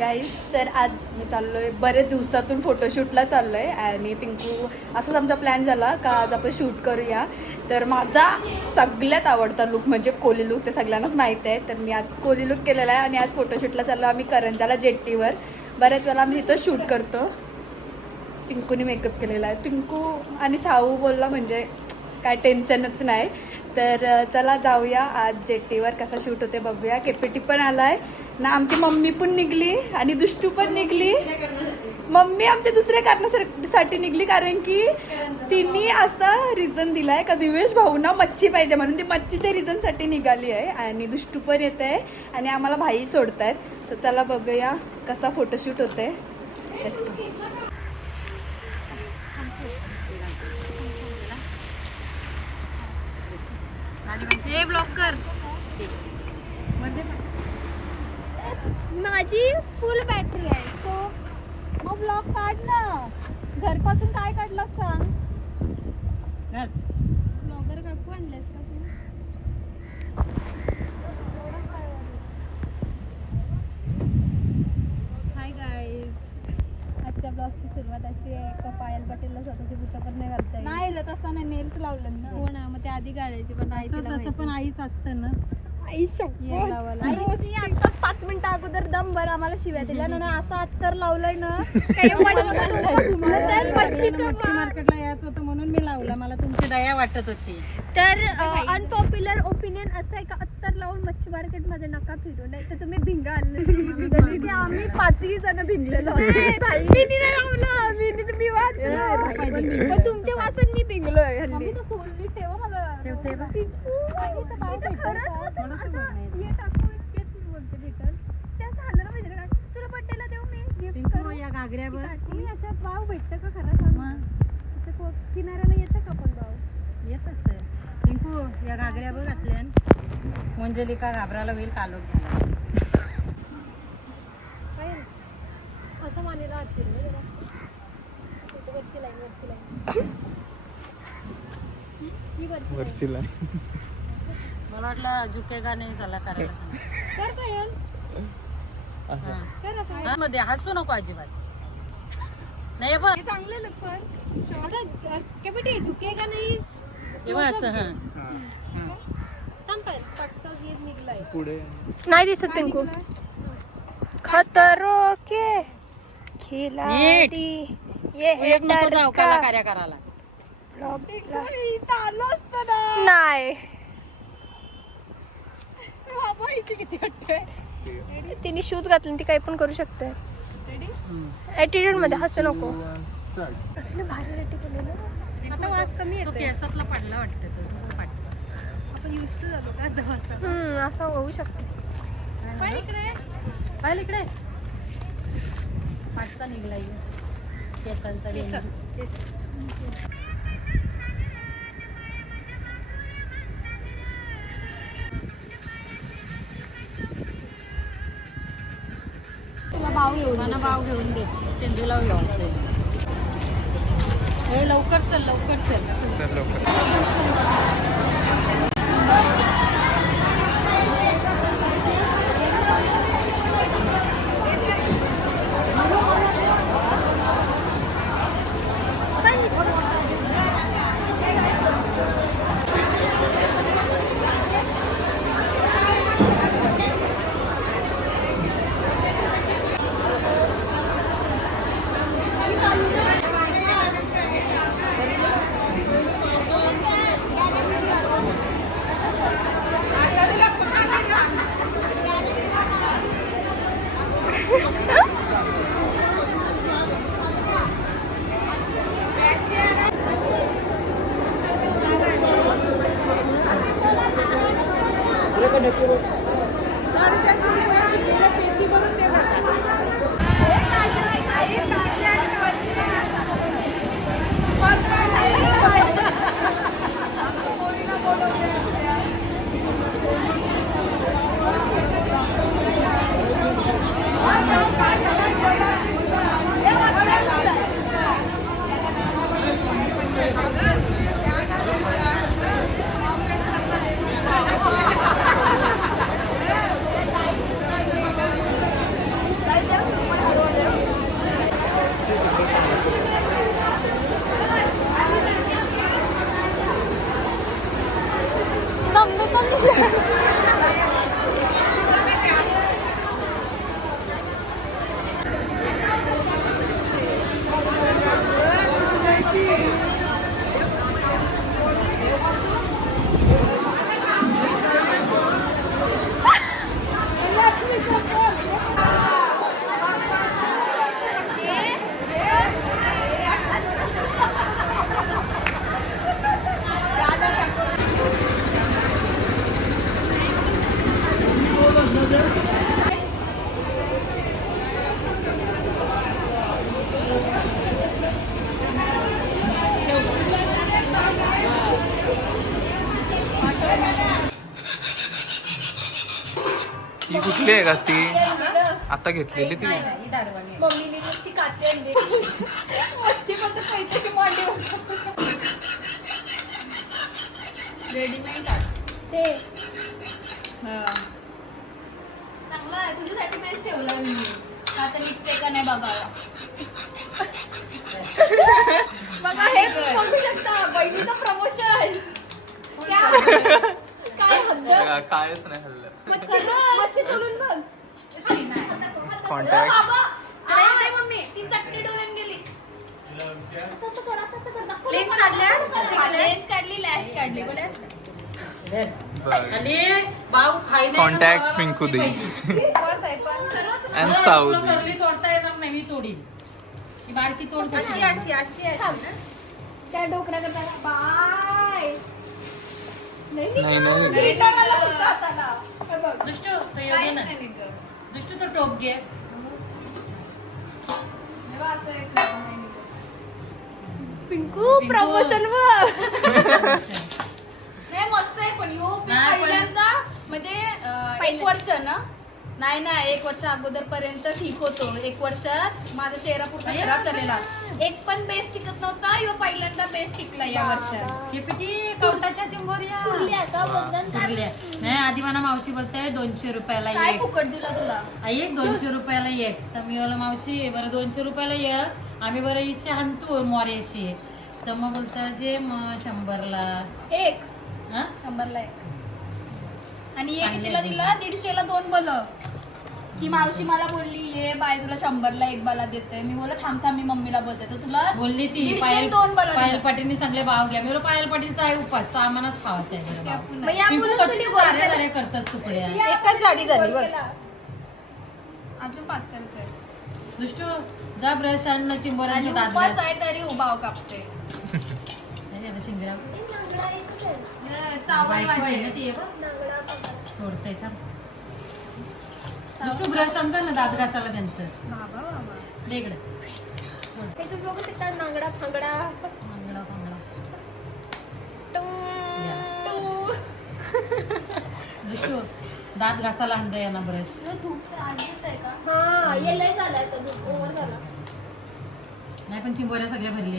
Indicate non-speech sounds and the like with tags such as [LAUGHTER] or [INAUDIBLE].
Guys तर आज मी चाललोय बरेच दिवसातून फोटोशूटला चाललोय आणि पिंकू असाच आमचा प्लॅन झाला का आज आपण शूट करूया. तर माझा सगळ्यात आवडता लुक म्हणजे कोली लुक ते सगळ्यांनाच माहीत आहे. तर मी आज कोली लुक केलेला आहे आणि आज फोटोशूटला चाललो आम्ही करंजाला जेट्टीवर बऱ्याच वेळा आम्ही तिथं शूट करतो. पिंकूने मेकअप केलेला आहे. पिंकू आणि साऊ बोलला म्हणजे काय टेन्शनच नाही. तर चला जाऊया. आज जेट्टीवर कसा शूट होते बघूया. केपीटी पण आलाय. ना आमची मम्मी पण निघली आणि दुष्टू पण निघली. मम्मी आमच्या दुसऱ्या कारणासाठी निघली कारण की तिने असा रिझन दिलाय का दिवेश भाऊ ना मच्छी पाहिजे म्हणून. ती मच्छीच्या रिझनसाठी निघाली आहे आणि दुष्टू पण येत आहे आणि आम्हाला भाई सोडतायत. तर चला बघूया कसा फोटोशूट होते हे ब्लॉक कर. माझी फुल बॅटरी आहे. सो मग ब्लॉक काढ ना. घरपासून काय काढलं सांग. ब्लॉगर काढू आणलेस का हाय गाईज आजच्या ब्लॉगची सुरुवात अशी आहे. का पायल पटेलला स्वतःची पण नाही तसं नाही नेल्स लावलं ना. हो ना मग ते आधी काढायची पण आई तिला तसं पण आईच असतं ना. आई लावायला. आई आताच पाच मिनिटं अगोदर दम भर आम्हाला शिव्या दिल्या. ना ना असं अत्तर लावलंय ना. [LAUGHS] काही तर मच्छी पण. मार्केटला यायचं होतं तुमची दया वाटत होती. तर अनपॉप्युलर ओपिनियन असं आहे का? अत्तर लावून मच्छी मार्केटमध्ये नका फिरू. नाही तर तुम्ही भिंगा आणलं जशी की [LAUGHS] आम्ही पाचही जण भिंगलेलो पण तुमच्या वाचन मी भिंगलोय. हल्ली. ठेवा मला. तुला बड्डेला देऊ मी. करू. या घागऱ्यावर. याचा भाव भेटतं का खरं सांग? किनाऱ्याला येतं का पण भाव येत असतं पिंकू या घागऱ्या बघ घातल्यान मंजलिका घाबराला होईल कालोख झाला काय? असं मानेला हात फिरलं जरा. इथं वरची लाईन वरची लाईन ही वरची line. वर्षीला मला वाटलं झुकेगा नाही झाला करायला सांग. कर काय याल? कर असं हा, मध्ये हसू नको अजिबात नाही हे बघ हे चांगलं पण झुकेगा नाही? हे बघ असं हा. थांब पाहिजे पटचा गीर निघलाय. पुढे. नाही दिसत खतरो के खिलाडी ये तू एक नको जाऊ काला कार्य करायला इथं आलो असतं ना. नाही. बाबा हिची किती वाटतंय तिने शूज घातले ती काही पण करू शकते. हम्म. ऍटिट्यूडमध्ये हसू नको. कसले भारी रेटी केलेलं आता वास कमी तो येतोय केसातला पडला वाटतं तो. आपण युज टू झालो का? दहा हम्म असं होऊ शकते. पण इकडे. पाहिलं इकडे. पाठचा निघला इथे. केसांचा वेणी. भाव घेऊन मला भाव घेऊन दे. चेंडूला घेऊन चल. हे लवकर चल लवकर चल. तर Anlamıyla. कुठली आहे का ती? आता घेतलेली ती. रेडीमेड चांगला आहे. तुझ्यासाठी बेस्ट ठेवला मी. आता निघते का नाही बघा बघा हे बघू शकता. बहिणीचं प्रमोशन काय हद्द [LAUGHS] कायच नाही हल्लं मच्छी मच्छी तोलून बघ Contact. बाबा आहे मम्मी ती चटणी डोलून गेली असं असं कर, असं असं कर. दाखव, Lens दाखव, काढल्या? दाखव. lens काढली लॅश काढली. आणि भाऊ भावाला पिंकू दे पाहिजे. [LAUGHS] उपवास आहे पण खरंच ना. अँड तुला साऊदी करली तोडता येणार नाही मी तोडीन ही बारकी तोड अशी अशी अशी अशी ना त्या बाय नाही नाही. हे. दुष्टू तो ना नाही. दुष्टू तो टोप घे. पिंकू प्रमोशन वर नाही मस्त आहे पण यो नाही, पण- पहिल्यांदा म्हणजे अं, एक वर्ष ना नाही नाही एक वर्ष अगोदर पर्यंत ठीक होतो. एक वर्षात माझा चेहरा पूर्ण. खराब झालेला. एक पण बेस टिकत नव्हता यो पहिल्यांदा बेस टिकला या वर्षात हे पिटी कवटाच्या चिंबोऱ्या. आता बघन फुगल्या. नाही आधी मला मावशी बोलते दोनशे रुपयाला काय एक. फुकट दिला तुला? आई एक दोनशे रुपयाला एक. तर मी बोला मावशी बरं दोनशे रुपयाला एक. आम्ही बरं इशे आणतो मोऱ्याशी तर मग बोलतं जे मग शंभरला. एक. हा? शंभरला एक. आणि एक चांगली कितीला आहे. दिला दीडशेला दोन बल ती मावशी मला बोलली ये बाय तुला शंभरला एक बला देते मी बोला थांब थांब मी मम्मीला बोलते तर तुला बोलली ती दीडशे पायल दोन बला पायल दिला. पाटीलने चांगले भाव घ्या मी बोला पायल पाटीलचा आहे उपास तो आम्हालाच खावायचा आहे बरं त्या भाव. पुन्हा. मग या पिंकू मुलाला कधी कधी जारे जारे करतस तुकड्या एकच झाडी झाली बघ अजून पातळ कर दुष्टू जा ब्रश आण आणि घाल. आहे तरी उभा कापते नाही, आता शिंगराव. चावल बायको आहे माझे ना ती हे बघ. तोडतंय थांब. दुष्टू ब्रश आणता ना दात घासायला त्यांचं बाबा बाबा दे इकडे तोड. हे तुम्ही बघू शकता नांगडा फांगडा मंगळा, मंगळा. टुंग. या. [LAUGHS] दुष्टू दात घासायला आणता यांना ब्रश तुला धूप तर आली येत आहे का हा येलय झालाय तो ओव्हर झाला नाही पण चिंबोऱ्या सगळ्या भरल्या